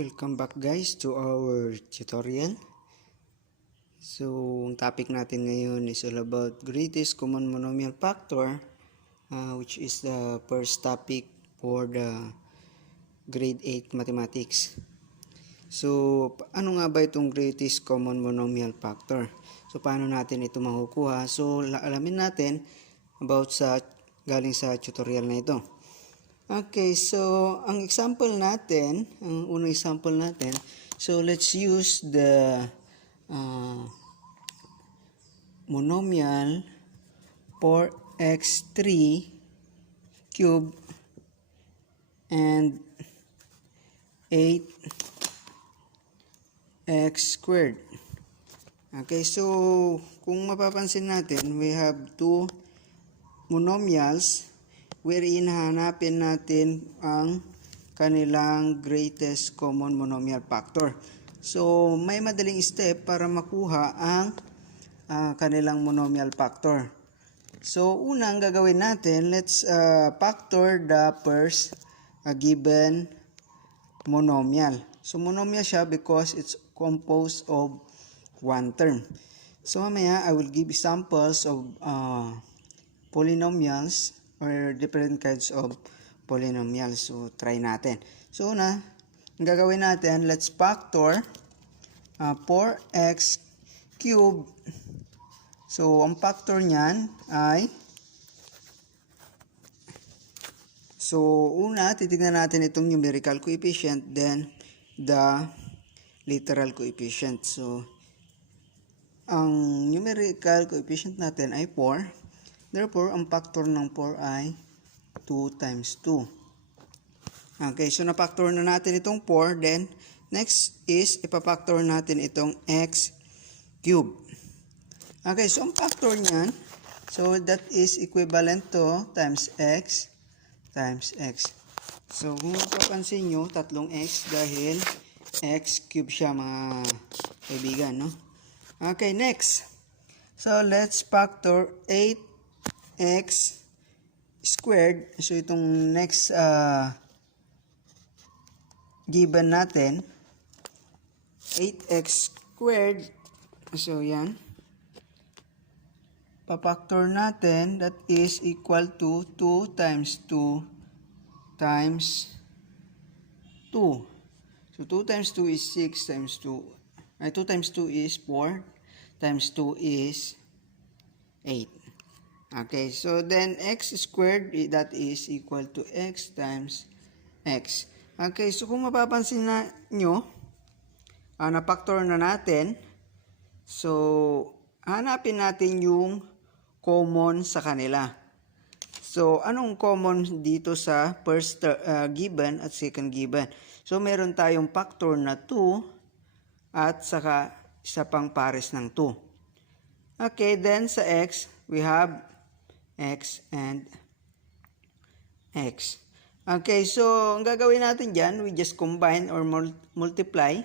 Welcome back guys to our tutorial. So, ang topic natin ngayon is all about greatest common monomial factor, which is the first topic for the grade 8 mathematics. So, ano nga ba itong greatest common monomial factor? So, paano natin ito makukuha? So, alamin natin about galing sa tutorial na ito. Okay, so ang example natin, ang unang example natin, so let's use the monomial 4x3 cube and 8x squared. Okay, so kung mapapansin natin, we have two monomials wherein hanapin natin ang kanilang greatest common monomial factor. So, may madaling step para makuha ang kanilang monomial factor. So, unang gagawin natin, let's factor the first given monomial. So, monomial siya because it's composed of one term. So, mamaya, I will give examples of polynomials or different kinds of polynomials. So, try natin. So, una, ang gagawin natin, let's factor 4x cube. So, ang factor niyan ay, so, una, titignan natin itong numerical coefficient, then the literal coefficient. So, ang numerical coefficient natin ay 4. Therefore, ang factor ng 4 ay 2 times 2. Okay, so na-factor na natin itong 4. Then, next is ipapactor natin itong x cube. Okay, so ang factor niyan, so that is equivalent to times x times x. So, kung mapapansin nyo, tatlong x dahil x cube siya mga kaibigan, no? Okay, next. So, let's factor 8x squared. So, itong next given natin, 8x squared. So, yan. Papactor natin, that is equal to 2 times 2 times 2. So, 2 times 2 is 6 times 2. 2 times 2 is 4 times 2 is 8. Okay, so then x squared, that is equal to x times x. Okay, so kung mapapansin nyo, na-factor na natin. So, hanapin natin yung common sa kanila. So, anong common dito sa first given at second given? So, meron tayong factor na 2 at saka isa pang pares ng 2. Okay, then sa x, we have x and x. Okay, so ang gagawin natin dyan, we just combine or multiply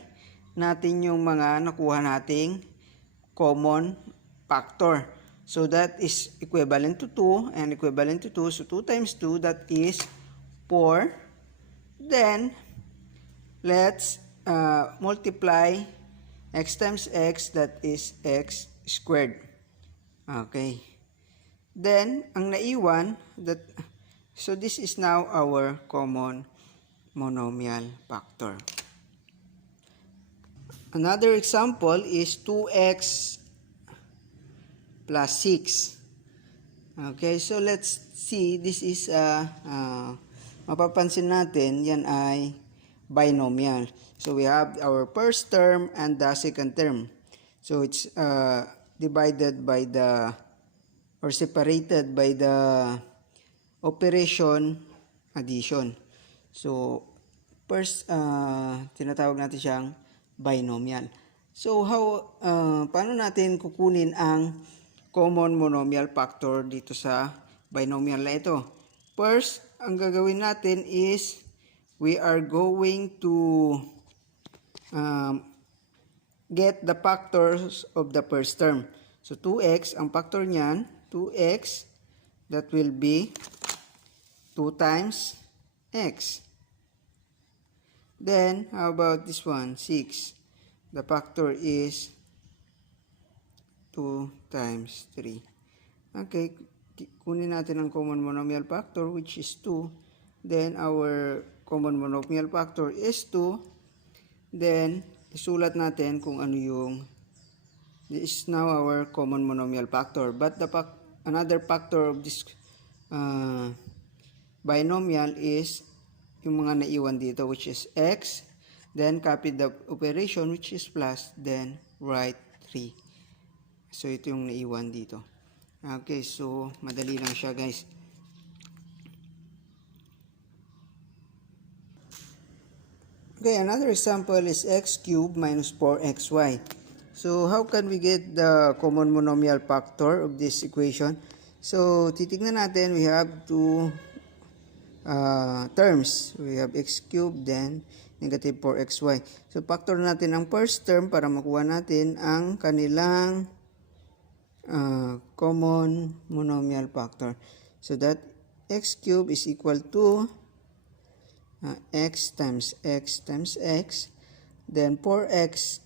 natin yung mga nakuha nating common factor. So that is equivalent to 2 and equivalent to 2. So 2 times 2, that is 4. Then, let's multiply x times x, that is x squared. Okay. Then, ang naiwan, so this is now our common monomial factor. Another example is 2x plus 6. Okay, so let's see, this is, mapapansin natin, yan ay binomial. So we have our first term and the second term. So it's divided by the, or separated by the operation addition. So, first, tinatawag natin siyang binomial. So, paano natin kukunin ang common monomial factor dito sa binomial na ito? First, ang gagawin natin is, we are going to get the factors of the first term. So, 2x, ang factor niyan, 2x, that will be 2 times x. Then, how about this one? 6. The factor is 2 times 3. Okay, kunin natin ang common monomial factor which is 2. Then, our common monomial factor is 2. Then, isulat natin kung ano yung, this is now our common monomial factor. But another factor of this binomial is yung mga naiwan dito which is x. Then, copy the operation which is plus. Then, write 3. So, ito yung naiwan dito. Okay, so madali lang siya guys. Okay, another example is x cubed minus 4xy. So, how can we get the common monomial factor of this equation? So, titignan natin, we have two terms. We have x cubed, then negative 4xy. So, factor natin ang first term para makuha natin ang kanilang common monomial factor. So, that x cubed is equal to x times x times x, then 4x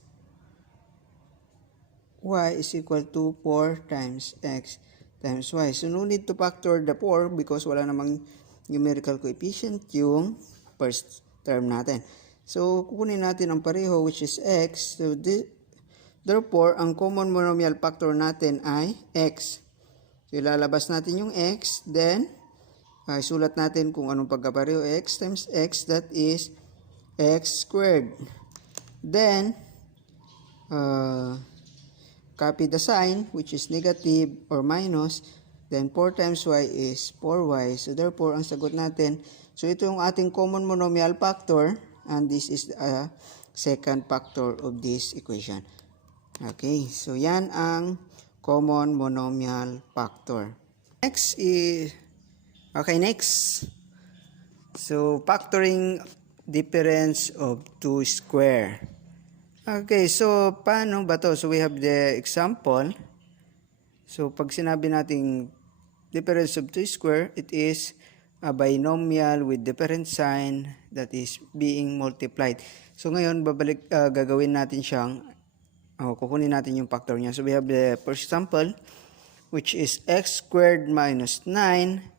y is equal to 4 times x times y. So, no need to factor the 4 because wala namang numerical coefficient yung first term natin. So, kukunin natin ang pareho which is x. So, therefore, ang common monomial factor natin ay x. So, ilalabas natin yung x, then isulat natin kung anong pagkapareho, x times x, that is x squared. Then, copy the sign which is negative or minus, then 4 times y is 4y. So, therefore, ang sagot natin, so ito yung ating common monomial factor, and this is a second factor of this equation. Okay, so yan ang common monomial factor. Next is, next. So, factoring difference of 2 square. Okay, so paano ba to? So, we have the example. So, pag sinabi nating difference of 2 square, it is a binomial with different sign that is being multiplied. So, ngayon, gagawin natin siyang, kukunin natin yung factor niya. So, we have the first example, which is x squared minus 9.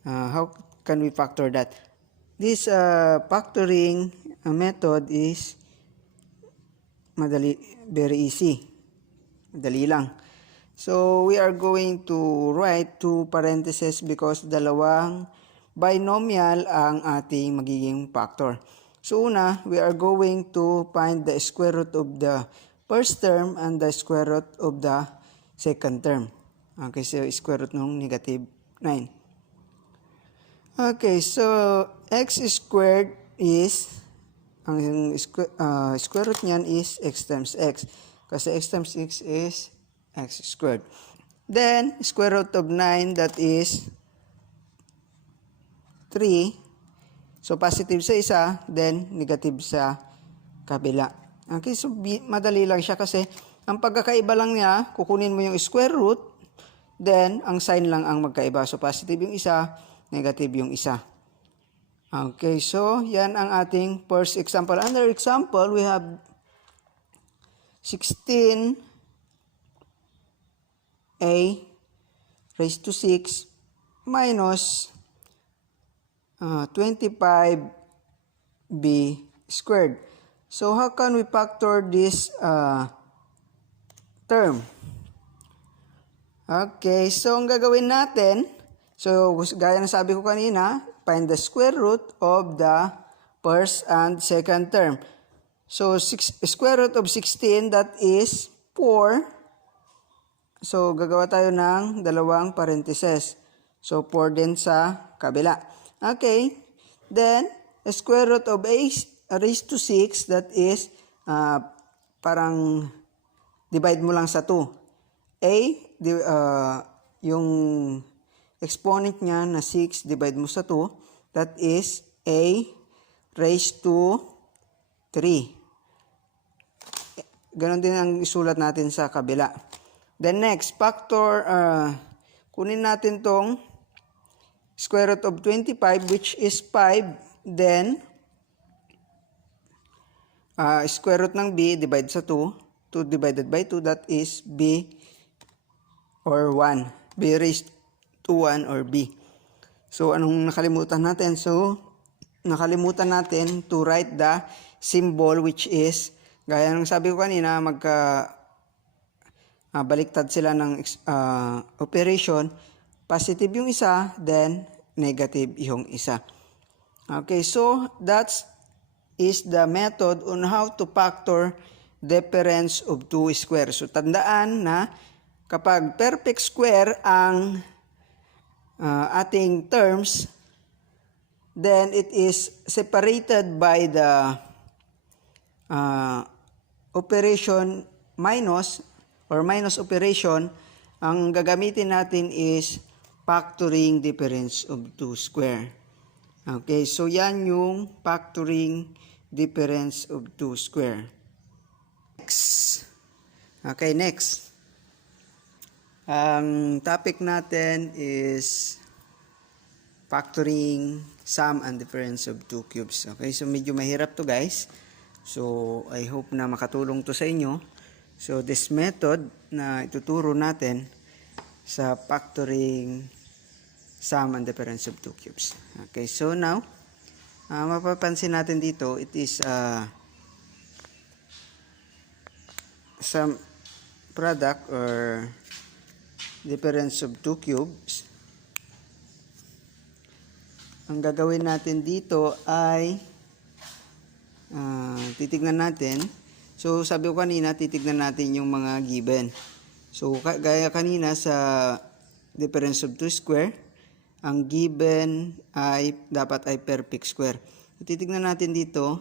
How can we factor that? This factoring method is very easy. Madali lang. So, we are going to write 2 parentheses because dalawang binomial ang ating magiging factor. So, una, we are going to find the square root of the first term and the square root of the second term. Okay, so square root ng negative 9. Okay, so x squared is, ang square root niyan is x times x. Kasi x times x is x squared. Then, square root of 9, that is 3. So, positive sa isa, then negative sa kabila. Okay, so madali lang siya kasi ang pagkakaiba lang niya, kukunin mo yung square root, then ang sign lang ang magkaiba. So, positive yung isa, negative yung isa. Okay, so yan ang ating first example. Another example, we have 16a raised to 6 minus 25b squared. So, how can we factor this term? Okay, so ang gagawin natin, so gaya ng sabi ko kanina, find the square root of the first and second term. So, square root of 16, that is 4. So, gagawa tayo ng dalawang parentheses. So, 4 din sa kabila. Okay. Then, square root of a raised to 6, that is, parang divide mo lang sa 2. Yung exponent niya na 6, divide mo sa 2, that is a raised to 3. Ganon din ang isulat natin sa kabila. Then next, factor, kunin natin tong square root of 25, which is 5. Then, square root ng b divide sa 2. 2 divided by 2, that is b or 1. b raised to 1 or b. So, anong nakalimutan natin? So, nakalimutan natin to write the symbol which is, gaya ng sabi ko kanina, baliktad sila ng operation. Positive yung isa, then negative yung isa. Okay, so that is the method on how to factor difference of two squares. So, tandaan na kapag perfect square ang ating terms, then it is separated by the operation minus or minus operation. Ang gagamitin natin is factoring difference of two square. Okay, so yan yung factoring difference of two square. Next. Okay, next. Ang topic natin is factoring sum and difference of two cubes. Okay, so medyo mahirap to guys. So, I hope na makatulong to sa inyo. So, this method na ituturo natin sa factoring sum and difference of two cubes. Okay, so now, mapapansin natin dito, it is some product or difference of two cubes. Ang gagawin natin dito ay titignan natin. So, sabi ko kanina, titignan natin yung mga given. So, gaya kanina sa difference of two square, ang given ay dapat ay perfect square. So, titignan natin dito,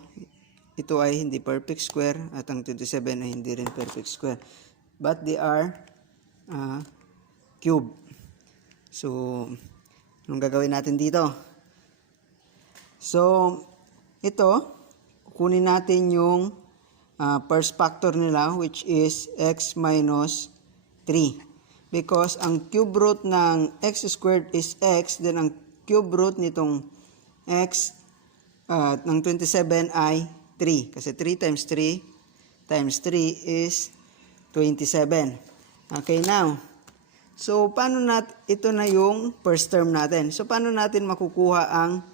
ito ay hindi perfect square at ang 27 ay hindi rin perfect square. But they are cube. So, anong gagawin natin dito? So, ito, kunin natin yung first factor nila, which is x minus 3. Because ang cube root ng x squared is x, then ang cube root nitong x ng 27 ay 3. Kasi 3 times 3 times 3 is 27. Okay, now, so paano ito na yung first term natin. So, paano natin makukuha ang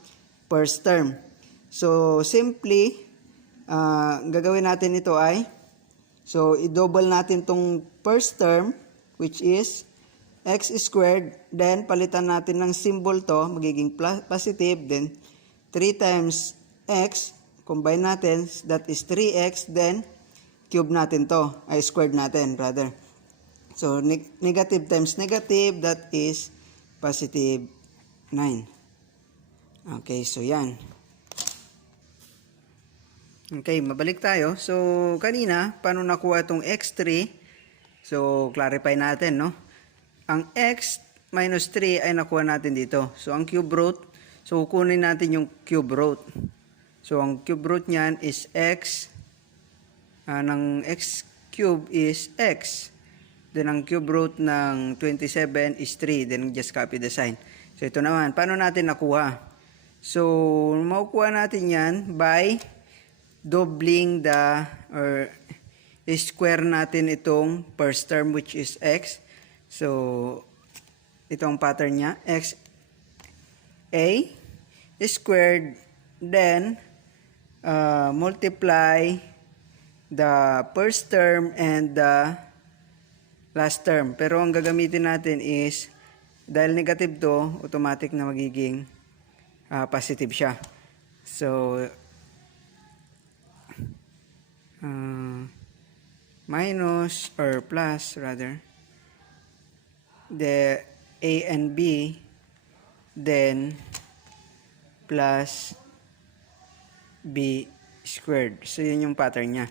first term? So, simply, gagawin natin ito ay, so, i-double natin tong first term, which is x squared, then palitan natin ng symbol to, magiging positive, then 3 times x, combine natin, that is 3x, then cube natin to, ay squared natin, rather. So, negative times negative, that is positive 9. Okay, so yan. Okay, mabalik tayo. So, kanina, paano nakuha itong x3? So, clarify natin, no? Ang x minus 3 ay nakuha natin dito. So, ang cube root, so, kunin natin yung cube root. So, ang cube root niyan is x, ng x cube is x. Then, ang cube root ng 27 is 3. Then, just copy the sign. So, ito naman. Paano natin nakuha? So, makukuha natin yan by doubling or square natin itong first term which is x. So, itong pattern niya. X a squared, then multiply the first term and the last term. Pero ang gagamitin natin is, dahil negative to, automatic na magiging positive siya. So, minus or plus rather, the a and b, then plus b squared. So, yun yung pattern niya.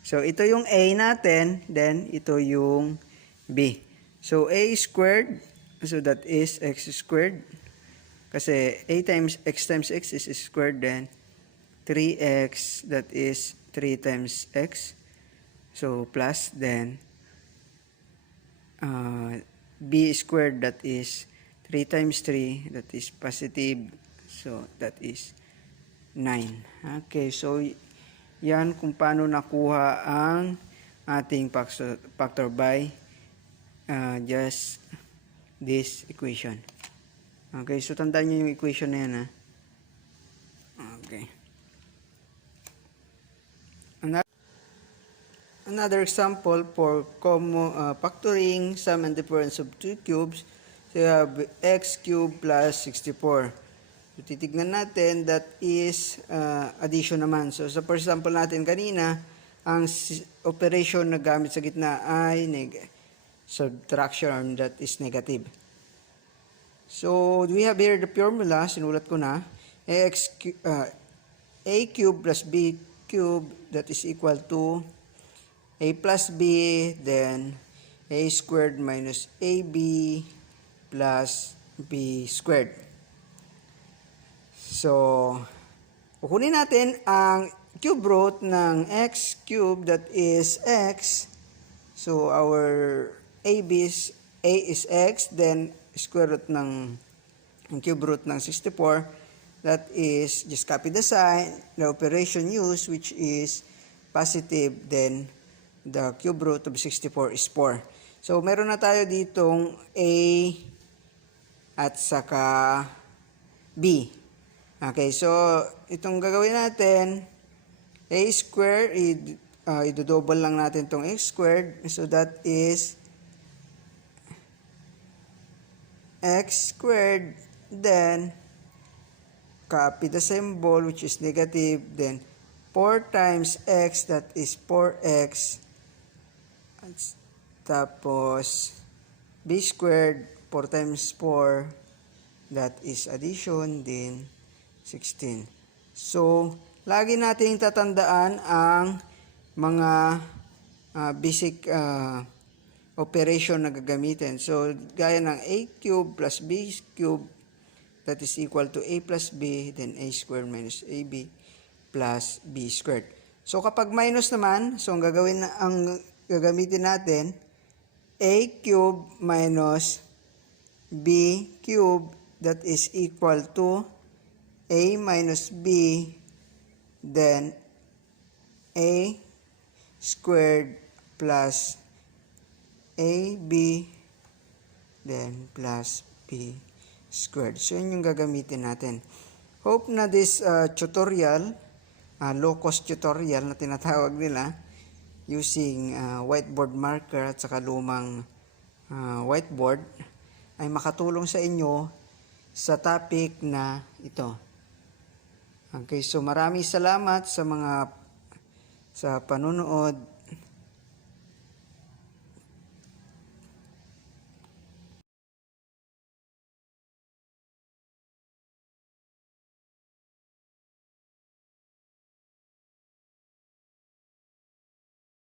So, ito yung a natin, then ito yung b. So, a squared, so that is x squared. Kasi a times x is squared, then 3x, that is 3 times x. So, plus, then b squared, that is 3 times 3, that is positive. So, that is 9. Okay, so yan kung paano nakuha ang ating factor by just this equation. Okay, so tandaan nyo yung equation na yan, ha. Okay. Another example for factoring sum and difference of two cubes. So you have x cubed plus 64. So titignan natin, that is addition naman. So sa first example natin kanina, ang operation na gamit sa gitna ay subtraction, that is negative. So we have here the formula, sinulat ko na, a cubed plus b cubed, that is equal to a plus b, then a squared minus ab plus b squared. So, kukunin natin ang cube root ng x cubed, that is x. So, our a is x, then square root ng cube root ng 64, that is, just copy the sign, the operation used, which is positive, then the cube root of 64 is 4. So, meron na tayo ditong a at saka b. Okay, so itong gagawin natin, a squared, idodouble lang natin itong x squared. So, that is x squared, then copy the symbol, which is negative, then 4 times x, that is 4x, tapos b squared, 4 times 4, that is addition, din 16. So, lagi natin tatandaan ang mga basic operation na gagamitin. So, gaya ng a cubed plus b cubed, that is equal to a plus b, then a squared minus ab plus b squared. So, kapag minus naman, so ang gagamitin natin, a cubed minus b cubed, that is equal to a minus b, then a squared plus ab, then plus b squared. So, yun yung gagamitin natin. Hope na this tutorial, low-cost tutorial na tinatawag nila, using whiteboard marker at saka lumang whiteboard, ay makatulong sa inyo sa topic na ito. Okay, so maraming salamat sa panonood.